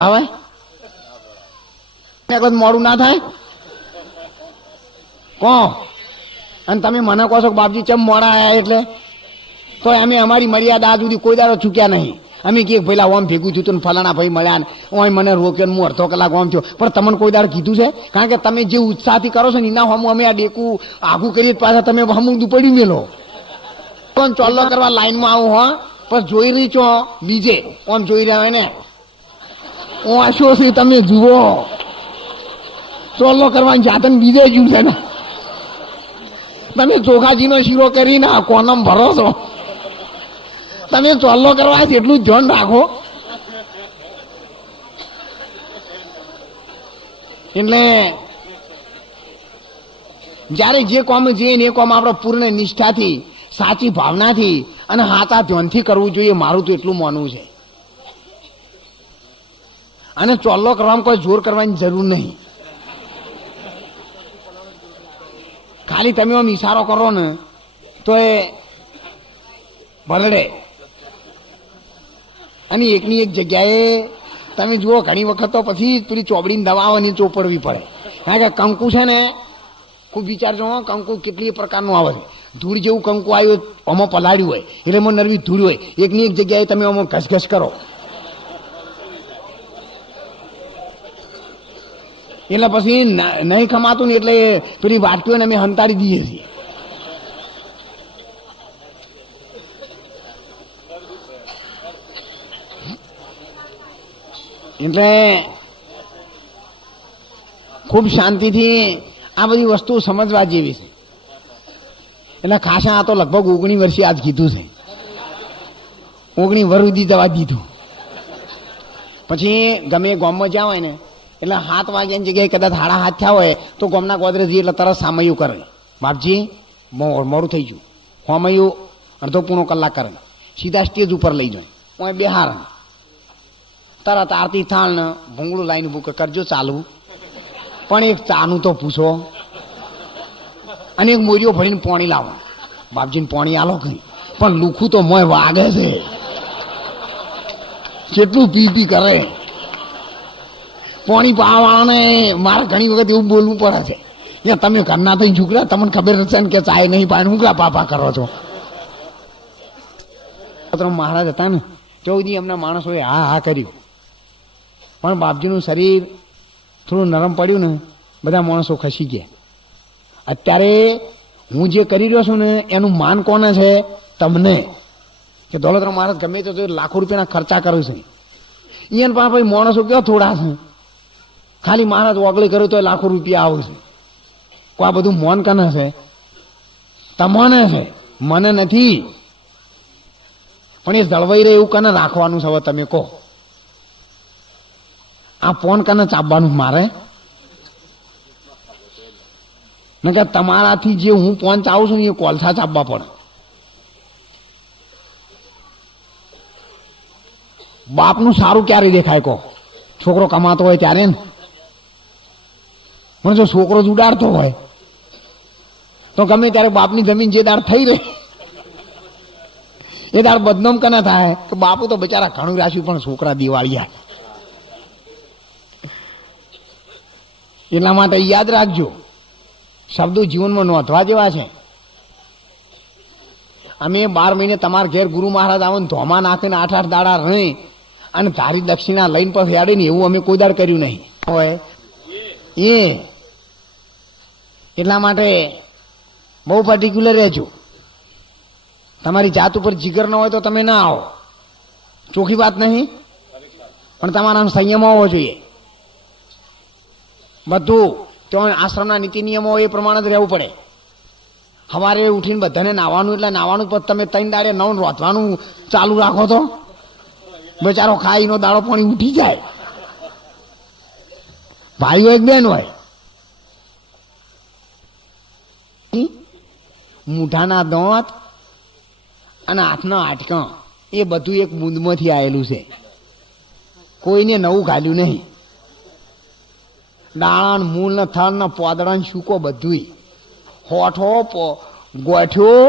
હવે એટલે મોડું ના થાય કો અને તમે મને કહો છો કે બાપજી ચમ મોડા આવ્યા એટલે તો અમે અમારી મર્યાદા આજ સુધી કોઈ દાડો ચૂક્યા નહીં. અમે કે પેલા ઓમ ભેગું થયું હતું ફલાણા ભાઈ મળ્યા ને ઓય મને રોક્યો હું અડધો કલાક ઓમ થયો, પણ તમને કોઈ દાડો કીધું છે? કારણ કે તમે જે ઉત્સાહથી કરો છો ને એના હમું અમે આ ડેકું આઘું કરીએ પાછા તમે હમું દુપડી મેલો પણ ચોલ્લો કરવા લાઈનમાં આવું હો પણ જોઈ રહી છો બીજે ઓમ જોઈ રહ્યા હોય ને હું આશો છે તમે જુઓ ચોલ્લો કરવાની જાતન બીજે જ્યું છે ને તમે ચોખાજીનો શીરો કરીને કોનમ ભરો છો, તમે ચોલ્લો કરવા એટલું ધ્યાન રાખો. એટલે જયારે જે કોમ જોઈએ ને એ કોમ આપણે પૂર્ણ નિષ્ઠાથી સાચી ભાવનાથી અને હાચા ધ્યાનથી કરવું જોઈએ. મારું તો એટલું માનવું છે. અને ચોલ્લો કરવામાં કોઈ જોર કરવાની જરૂર નહીં. ખાલી તમે આમ ઈશારો કરો ને તો એ ભરડે. અને એકની એક જગ્યાએ તમે જુઓ ઘણી વખત તો પછી પેલી ચોપડીને દવાઓની ચોપડવી પડે. કારણ કે કંકુ છે ને ખૂબ વિચારજો, કંકુ કેટલી પ્રકારનું આવે છે. ધૂળ જેવું કંકુ આવ્યું આમાં પલાળ્યું હોય એટલે એમાં નરવી ધૂળ હોય. એકની એક જગ્યાએ તમે આમાં ઘસઘસ કરો એટલે પછી નહીં ખમાતું ને એટલે પેલી વાટકીઓને અમે હંતાડી દઈએ છીએ. એટલે ખૂબ શાંતિથી આ બધી વસ્તુ સમજવા જેવી છે. એટલે ખાસા આ તો લગભગ 19 વર્ષે આજ કીધું છે. 19 વર્ષ સુધી જવા દીધું. પછી ગમે ગામમાં જ્યાં હોય ને એટલે 7 વાગ્યાની જગ્યાએ કદાચ 7:30 થયા હોય તો ગામના ગોદરેજી એટલે તરત સામયું કરે. બાપજી મોડું થઈ ગયું, સામયું અડધો પૂણો કલાક કરે, સીધા સ્ટેજ ઉપર લઈ જાય. હું બેહાર તરત આરતી થાળ ને ભૂંગળું લાઈને ભૂખ કરજો ચાલુ, પણ એક ચાનું તો પૂછો અને એક મોરીઓ ભરીને પાણી લાવો. બાપજીને પાણી આલો કઈ, પણ લુખું તો મોય વાગે છે, કેટલું પી પી કરે. પાણી પાવાને મારે ઘણી વખત એવું બોલવું પડે છે, તમે ઘરના થઈ છોકરા તમને ખબર હશે ને કે ચાય નહીં પાણી હું પાપા કરો છો. મહારાજ હતા ને 14 એમના માણસોએ હા કર્યું, પણ બાપજીનું શરીર થોડું નરમ પડ્યું ને બધા માણસો ખસી ગયા. અત્યારે હું જે કરી રહ્યો છું ને એનું માન કોને છે? તમને. કે દોલતરામ મહારાજ ગમે તો લાખો રૂપિયાના ખર્ચા કરે છે, એને પણ ભાઈ માણસો કેવા થોડા છે. ખાલી મહારાજ ઓગળી કર્યું તો લાખો રૂપિયા આવે છે. આ બધું મોન કને છે? તમને છે, મને નથી. પણ એ જળવાઈ રહે એવું કને રાખવાનું છે? હવે તમે કહો, આ પોન કને ચાપવાનું મારે? ને કે તમારાથી જે હું પોન ચાવું છું ને એ કોલસા ચાપવા પડે. બાપનું સારું ક્યારે દેખાય કહો? છોકરો કમાતો હોય ત્યારે ને. પણ જો છોકરો જ ઉડાડતો હોય તો ગમે ત્યારે બાપની જમીન જે દાળ થઈ રહી એ દાળ બદનામ કને થાય કે બાપુ તો બિચારા ઘણું રાખ્યું પણ છોકરા દિવાળિયા. એટલા માટે યાદ રાખજો, શબ્દો જીવનમાં નોંધવા જેવા છે. અમે 12 મહિને તમારા ઘેર ગુરુ મહારાજ આવે ને ધોમા નાખીને 8-8 દાડા રહી અને ધારી દક્ષિણા લઈને પણ હેડે ને એવું અમે કોઈ દાડ કર્યું નહીં હોય. એ એટલા માટે બહુ પર્ટિક્યુલર રહેજો. તમારી જાત ઉપર જીગર ન હોય તો તમે ના આવો, ચોખ્ખી વાત નહીં. પણ તમારા સંયમ હોવો જોઈએ. બધું તો આશ્રમના નીતિ નિયમો એ પ્રમાણે જ રહેવું પડે. સવારે ઉઠીને બધાને નાવાનું એટલે નાવાનું, પછી તમે 3 દાડે 9 રોધવાનું ચાલુ રાખો તો બચારો ખાઈનો દાડો પાણી ઉઠી જાય. ભાઈઓ એક બેન હોય, મૂઠાના દાંત અને હાથના આટકા એ બધું એક બૂંદમાંથી આવેલું છે. કોઈને નવું ઘાલ્યું નહીં. દાણા મૂળ ને થળ ને પોદડા સૂકો બધું હોઠો ગોઠ્યો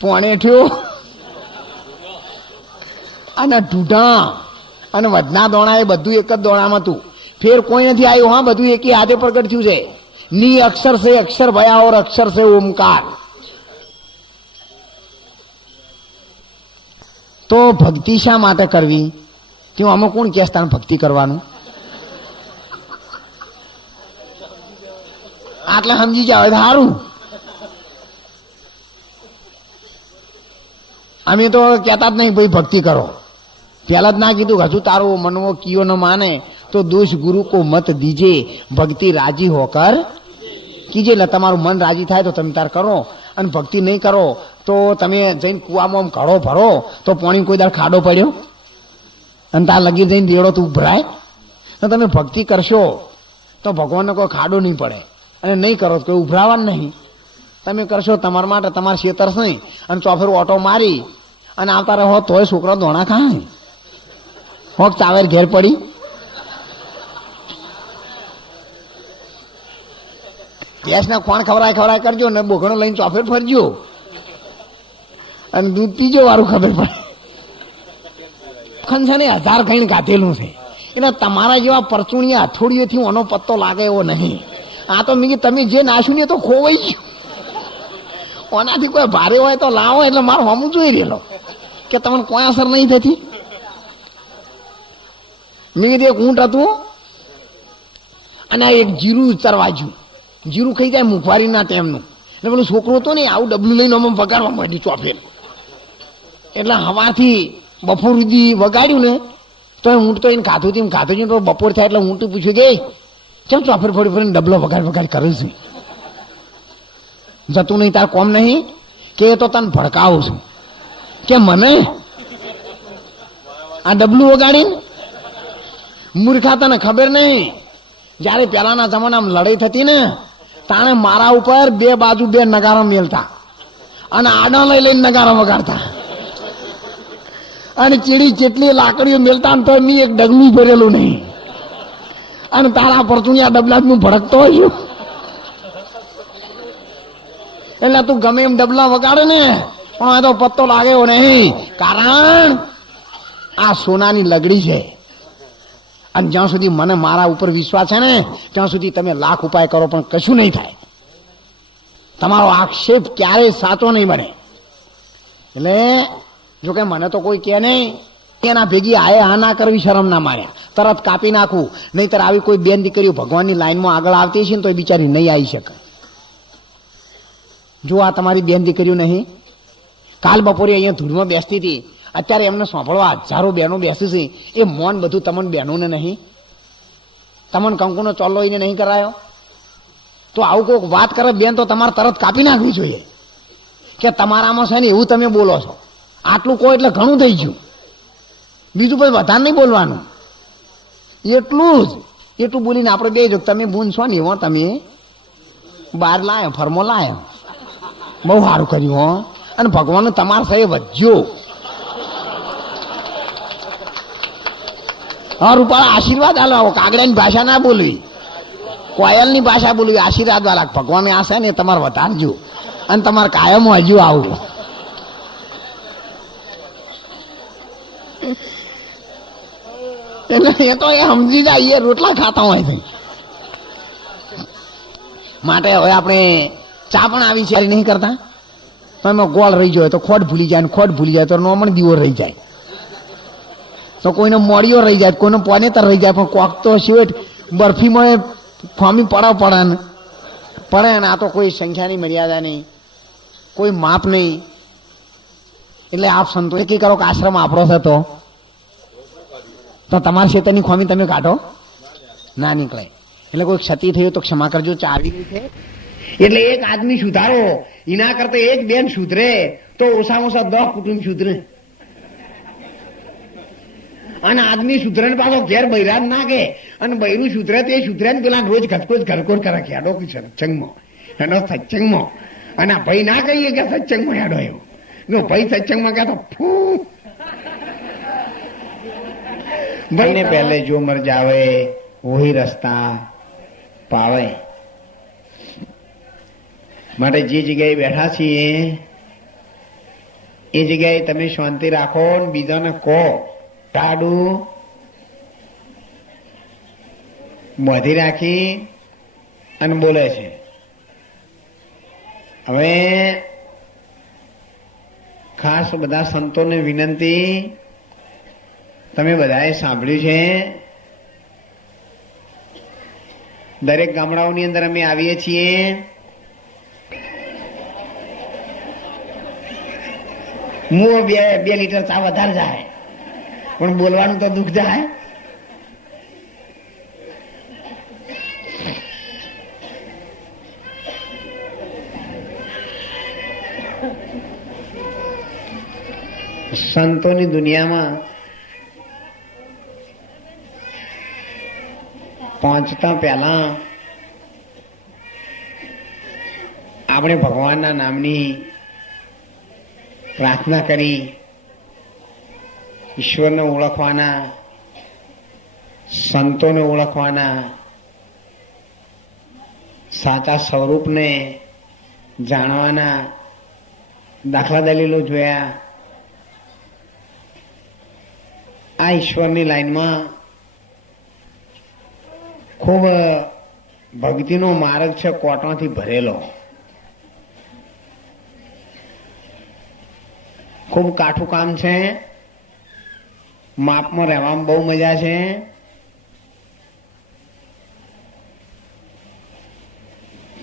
પોણેઠ્યો અને ઢૂઢા અને વધના દોણા એ બધું એક જ દોણામાં હતું. ફેર કોઈ નથી આવ્યું. હા, બધું એકી હાથે પ્રગટ થયું છે. ની અક્ષર સે અક્ષર ભયા ઓર અક્ષર સે ઓમકાર. તો ભક્તિ શા માટે કરવી? તેમાં આમાં કોણ કે સ્થાન ભક્તિ કરવાનું? આટલે સમજી જાવ સારું. અમે તો કહેતા જ નહીં ભાઈ ભક્તિ કરો. પેલા જ ના કીધું હજુ તારો મનવો કિયો ન માને તો દોષ ગુરુ કો મત દીજે, ભક્તિ રાજી હોકર કીજે. એટલે તમારું મન રાજી થાય તો તમે તાર કરો, અને ભક્તિ નહીં કરો તો તમે જઈને કુવામાં ઘડો ભરો તો પાણી કોઈ દાર ખાડો પડ્યો અને તાર લગી જઈને રેડો તો ઉભરાય. તો તમે ભક્તિ કરશો તો ભગવાનને કોઈ ખાડો નહીં પડે, અને નહીં કરો તો કોઈ ઉભરાવાનું નહીં. તમે કરશો તમારા માટે, તમારે શેતર નહીં, અને ચોફેર ઓટો મારી અને આવતા રહો તોય છોકરો દોણા ખાય. હોક ચાવેર ઘેર પડી. ગેસને કોણ ખવરાય કરજો ને બોઘણો લઈને ચોફેર ફરજો અને દૂધ પીજો, વારું ખબર પડે. છે ને 1000 ખાઈને ગાધેલું છે. એટલે તમારા જેવા પરચુણિયા હથોડીઓથી ઓનો પત્તો લાગે એવો નહીં. આ તો મેં તમે જે નાખ્યું ને તો ખોવાઈ ગયું. ઓનાથી કોઈ ભારે હોય તો લાવો, એટલે મારું હમું જોઈ રહેલો કે તમને કોઈ અસર નહીં થતી. મેં કીધું એક ઊંટ હતું અને એક જીરું ચરવાજ્યું. જીરું ખાઈ જાય મુખવારીના ટાઈમનું. એટલે પેલું છોકરો હતો ને આવું ડબલું લઈને અમે વગાડવા માંડી ચોફેર. એટલે હવાથી બપોર સુધી વગાડ્યું ને તો ઊંટ તો એને ખાધું હતું, ખાધું છે. તો બપોર થાય એટલે ઊંટ પૂછ્યું કે કેમ ચોફેર ફરી ફરીને ડબલો વગાડ કરે છે? જતું નહીં તાર કોમ નહીં કે તો તને ભડકાવું છું કે મને આ ડબલું વગાડીને મૂર્ખા તને ખબર નહીં. જયારે પેલાના જમાનામાં લડાઈ થતી ને તાણે મારા ઉપર 2 બાજુ 2 નગારા મેલતા અને આડા લઈ લઈને નગારા વગાડતા, અને ચીડી જેટલી લાકડીઓ મેલતા ને તો મેં એક ડગલું ભરેલું નહીં. અને તારા પરચુણિયા ડબલા હું ભડકતો હોય છું. એટલે તું ગમે એમ ડબલા વગાડે ને પણ આ તો પત્તો લાગ્યો નહીં. કારણ આ સોનાની લગડી છે. અને જ્યાં સુધી મને મારા ઉપર વિશ્વાસ છે ને ત્યાં સુધી તમે લાખ ઉપાય કરો પણ કશું નહીં થાય. તમારો આક્ષેપ ક્યારેય સાચો નહીં બને. એટલે જોકે મને તો કોઈ કહે નહીં, એના ભેગી આ ના કરવી શરમ ના માર્યા, તરત કાપી નાખું. નહીતર આવી કોઈ બેન દીકરીઓ ભગવાનની લાઈનમાં આગળ આવતી છે ને તો એ બિચારી નહીં આવી શકે. જો આ તમારી બેન દીકરીઓ નહીં, કાલ બપોરે અહીંયા ધૂળમાં બેસતી હતી, અત્યારે એમને સાંભળવા 1000 બહેનો બેસી છે. એ મોન બધું તમને બહેનોને નહીં, તમને કંકુનો ચોલ્લો એને નહીં કરાયો? તો આવું કોઈક વાત કરે બેન તો તમારે તરત કાપી નાખવી જોઈએ કે તમારામાં છે ને એવું તમે બોલો છો. આટલું કહો એટલે ઘણું થઈ ગયું. બીજું પછી વધારે નહીં બોલવાનું. એટલું બોલીને આપણે બે જો તમે બૂન છો ને એવો તમે બહાર લાયો, ફરમો લાયો, બહુ સારું કર્યું હો. અને ભગવાન તમારા સહે વધ્યો. હા રૂપાળા આશીર્વાદ આલો. કાગડાની ભાષા ના બોલવી, કોયલની ભાષા બોલવી, આશીર્વાદ વાળા. ભગવાને આ છે ને તમારે વધારજો અને તમારે કાયમ હજુ આવું. એટલે એ તો એ સમજી જાય, એ રોટલા ખાતા હોય છે. માટે હવે આપણે ચા પણ આવી છે નહીં કરતા. તો એમાં ગોળ રહી જાય તો ખોટ ભૂલી જાય, ખોટ ભૂલી જાય તો નોમણ દીવો રહી જાય, તો કોઈને મોડીઓ રહી જાય, કોઈને પોનેતર રહી જાય. પણ કોક તો શેઠ બરફીમાં ફોમી પડે ને. આ તો કોઈ સંખ્યાની મર્યાદા નહીં, કોઈ માપ નહીં. એટલે આપ સંતો નક્કી કરો કે આશ્રમ આપણો છે તો તમારા ક્ષેત્રની ખોમી તમે કાઢો ના નીકળે. એટલે કોઈ ક્ષતિ થયું તો ક્ષમા કરજો. ચા આવી ગઈ છે એટલે એક આદમી સુધારો, એના કરતા એક બેન સુધરે તો ઓછામાં ઓછા 10 કુટુંબ સુધરે. અને આદમી સુધરે ને પાછો ઘેર બૈરાજ નાખે, અને બૈરું સુધરે તો એ સુધરે ને પેલા રોજ ઘરકોડ કરે કે હેડો સત્સંગમાં, હેડો સત્સંગમાં. અને ભાઈ ના કહીએ કે સત્સંગમાં હેડો એવો, ભાઈ સત્સંગમાં કહેતો ફૂ ભાઈ ને પહેલે જો મર જાવે વહી રસ્તા પાવે. માટે જે જગ્યાએ બેઠા છીએ એ જગ્યાએ તમે શાંતિ રાખો ને બીજાને કહો ટાડું બાંધી રાખી અને બોલે છે. હવે ખાસ બધા સંતોને વિનંતી, તમે બધાએ સાંભળ્યું છે, દરેક ગામડાઓની અંદર અમે આવીએ છીએ. હું 2 લીટર ચા વધારે જાય, પણ બોલવાનું તો દુઃખ જાય. સંતોની દુનિયામાં પહોંચતા પહેલા આપણે ભગવાનના નામની પ્રાર્થના કરી ઈશ્વરને ઓળખવાના, સંતોને ઓળખવાના, સાચા સ્વરૂપને જાણવાના દાખલા દલીલો જોયા. આ ઈશ્વરની લાઈનમાં ખૂબ ભક્તિનો માર્ગ છે, કોટવાથી ભરેલો, ખૂબ કાઠું કામ છે. માપમાં રહેવામાં બહુ મજા છે.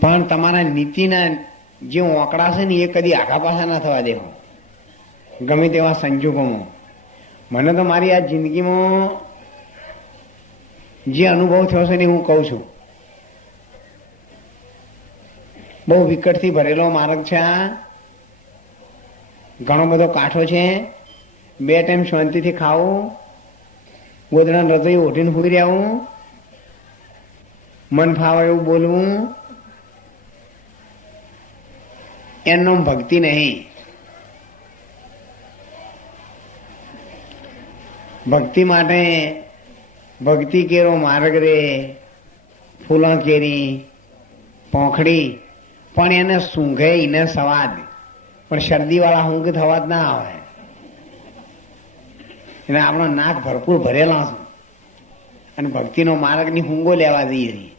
પણ તમારા નીતિના જે ઓંકડા છે ને એ કદી આઘા પાછા ના થવા દેવો, ગમે તેવા સંજોગોમાં. મને તો મારી આ જિંદગીમાં જે અનુભવ થયો છે ને હું કહું છું. બહુ વિકટથી ભરેલો માર્ગ છે આ, ઘણો બધો કાઠો છે. 2 ટાઈમ શાંતિથી ખાવું, ગોદડાને હૃદય ઓઢીને સૂઈ રહેવું, મન ફાવે એવું બોલવું, એનો ભક્તિ નહીં. ભક્તિ માટે ભક્તિ કેરો માર્ગ રે, ફૂલા કેરી પોંખડી, પણ એને સૂંઘે એને સવાદ, પણ શરદીવાળા ઊંઘ થવા જ ના આવે. એટલે આપણો નાક ભરપૂર ભરેલા છે અને ભક્તિનો માર્ગની ઊંઘો લેવા જઈએ છીએ.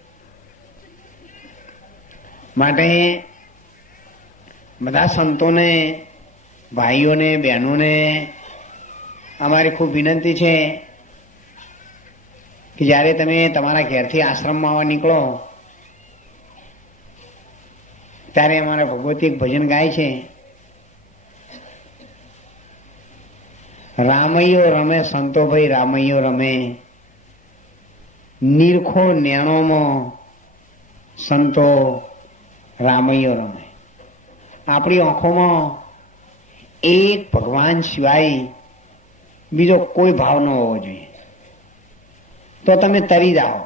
માટે બધા સંતોને, ભાઈઓને, બહેનોને અમારી ખૂબ વિનંતી છે કે જ્યારે તમે તમારા ઘેરથી આશ્રમમાં આવવા નીકળો ત્યારે અમારા ભગવતી એક ભજન ગાય છે, રામૈયો રમે સંતો ભાઈ રામૈયો રમે, નીરખો નેણોમાં સંતો રામૈયો રમે. આપણી આંખોમાં એક ભગવાન સિવાય બીજો કોઈ ભાવ ન હોવો જોઈએ. તો તમે તરી જાઓ,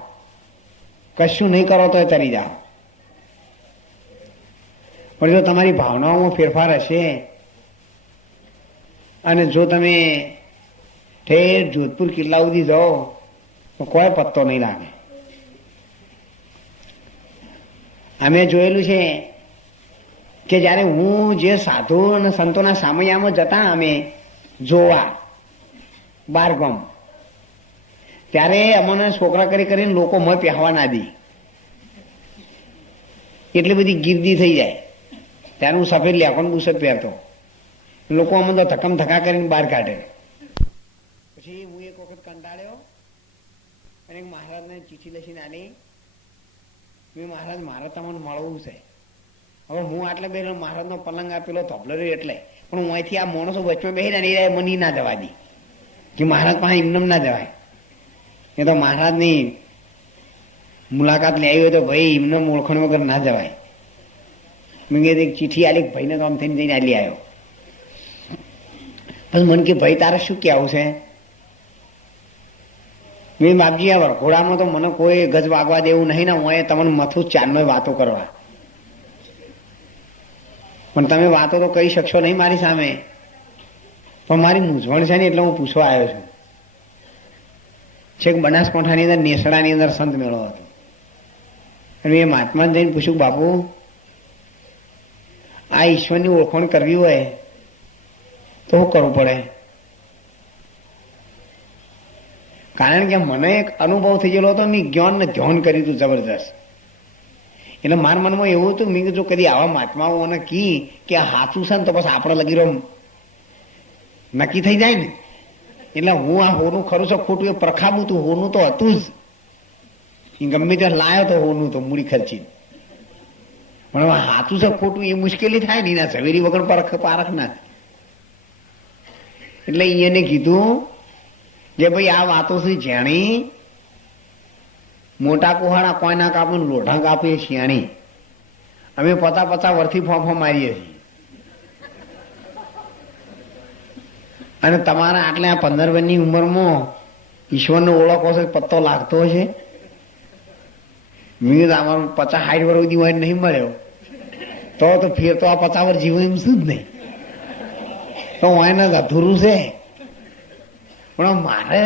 કશું નહીં કરો તો તરી જાઓ. પણ જો તમારી ભાવનાઓમાં ફેરફાર હશે અને જો તમે ઠેર જોધપુર કિલ્લા સુધી જાઓ તો કોઈ પત્તો નહીં લાગે. અમે જોયેલું છે કે જ્યારે હું જે સાધુ અને સંતોના સામૈયામાં જતા અમે જોવા બારગામ, ત્યારે અમને છોકરા કરીને લોકો મોં પહેવા ના દે, એટલી બધી ગીર્દી થઈ જાય. ત્યારે હું સફેદ લેખોન બુશર્ટ પહેરતો, લોકો અમને તો ધક્કમ ધક્કા કરીને બહાર કાઢે. પછી હું એક વખત કંટાળ્યો અને મહારાજને ચીઠી લખીને આલી, મેં મહારાજ મારે તમને મળવું છે. હવે હું આટલે બે મહારાજનો પલંગ આપેલો ધોબલો રહ્યો એટલે, પણ હું અહીંથી આ માણસો વચમાં બેસી ને એ મને ના જવા દી કે મહારાજ પાસે એમને ના જવાય. એ તો મહારાજની મુલાકાત લેવી હોય તો ભાઈ એમને ઓળખણ વગર ના જવાય. મેં કીધું એક ચીઠી આલી, ભાઈને તો આમ થઈને જઈને આલી આવ્યો. પછી મને કે ભાઈ તારે શું કહેવું છે? મેં બાપજી આ વરઘોડામાં તો મને કોઈ ગજ વાગવા દેવું નહીં ને, હું તમને મથું ચારનો વાતો કરવા, પણ તમે વાતો તો કહી શકશો નહીં મારી સામે. પણ મારી મૂંઝવણ છે ને એટલે હું પૂછવા આવ્યો છું. છેક બનાસકાંઠાની અંદર નેસડાની અંદર સંત મેળો હતો અને એ મહાત્માને જઈને પૂછ્યું, બાપુ આ ઈશ્વરની ઓળખાણ કરવી હોય તો શું કરવું પડે? કારણ કે મને એક અનુભવ થઈ ગયેલો હતો, મેં જ્ઞાન ને ધ્યાન કર્યું હતું જબરદસ્ત. એટલે મારા મનમાં એવું હતું, મેં જો કદી આવા મહાત્માઓને કી કે આ સાચું છે ને તો બસ આપણે લગી રહ્યો નક્કી થઈ જાય ને. એટલે હું આ હોનું ખરું છે ખોટું એ પ્રખાબું તું, હોનું તો હતું જ, ગમે ત્યાં લાયો તો હોનું તો મૂડી ખર્ચી. પણ હવે સાચું છે ખોટું એ મુશ્કેલી થાય ને, એના ઝવેરી વગર પારખ ના. એટલે એને કીધું કે ભાઈ આ વાતો છે જાણી, મોટા કુહાડા કોઈ ના કાપે, લોઢા કાપે શિયાણી. અમે 50 વર્ષથી ફોફો મારીએ છીએ, અને તમારા આટલે આ 15 વર્ષની ઉંમરમાં ઈશ્વરનો ઓળખો છે, પત્તો લાગતો હશે. મેં અમારું 50-60 વર્ષ સુધી હોય નહીં મળ્યો તો ફેર તો આ 50 વર્ષ જીવો એમ શું જ નહીં, તો એને અધૂરું છે. પણ મારે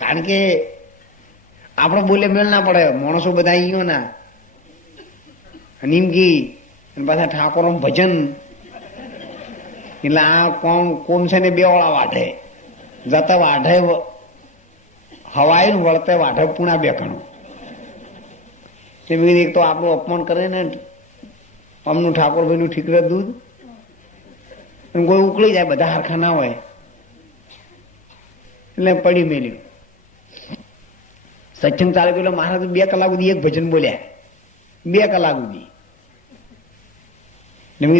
કારણ કે આપણે બોલે મેળ ના પડે, માણસો બધા અહીંયા ના નિમકી પાછા ઠાકોર ભજન, એટલે આ કોણ છે ને 2 વાળા વાઢે, જતા વાઢે હવાય ને વળતે વાઢે પૂણા 2 કણું. એક તો આપણું અપમાન કરે ને, અમનું ઠાકોરભાઈ નું ઠીકરે દૂધ, કોઈ ઉકળી જાય, બધા હરખા ના હોય એટલે પડી મેલ્યું. સત્સંગ ચાલે પેલો મહારાજ 2 કલાક સુધી એક ભજન બોલ્યા, 2 કલાક સુધી.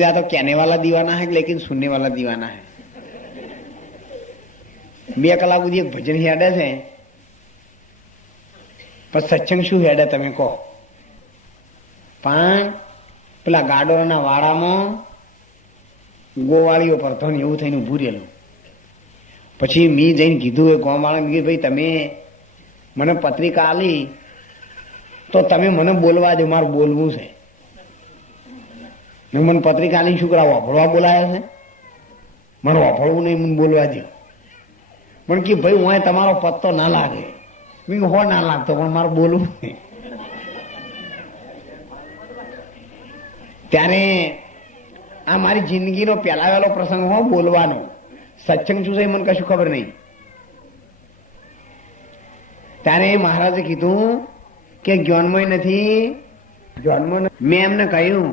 આ તો कहने वाला दीवाना है लेकिन सुनने वाला दीवाना है. 2 કલાક સુધી એક ભજન હેડે છે, પણ સત્સંગ શું હેડે તમે કહો? પણ પેલા ગાડોના વાડામાં ગોવાળીઓ પર ધન એવું થઈને ઉભું રહેલું. પછી મેં જઈને કીધું એ ગોવાળાને કે ભાઈ તમે મને પત્રિકા આલી તો તમે મને બોલવા દો, મારે બોલવું છે. મને પત્રિકા આલી શું કરાવો, વાપરવા બોલાયા છે? મારે વાપરવું નહીં, મને બોલવા દો. પણ કે ભાઈ હું તમારો પત્તો ના લાગે. મેં હો ના લાગતો, પણ મારે બોલવું નહીં. ત્યારે આ મારી જિંદગીનો પહેલાવેલો પ્રસંગ હો બોલવાનો. સત્સંગ શું છે મને કશું ખબર નહીં. ત્યારે મહારાજે કીધું કે જ્ઞાનમય નથી, મેં એમને કહ્યું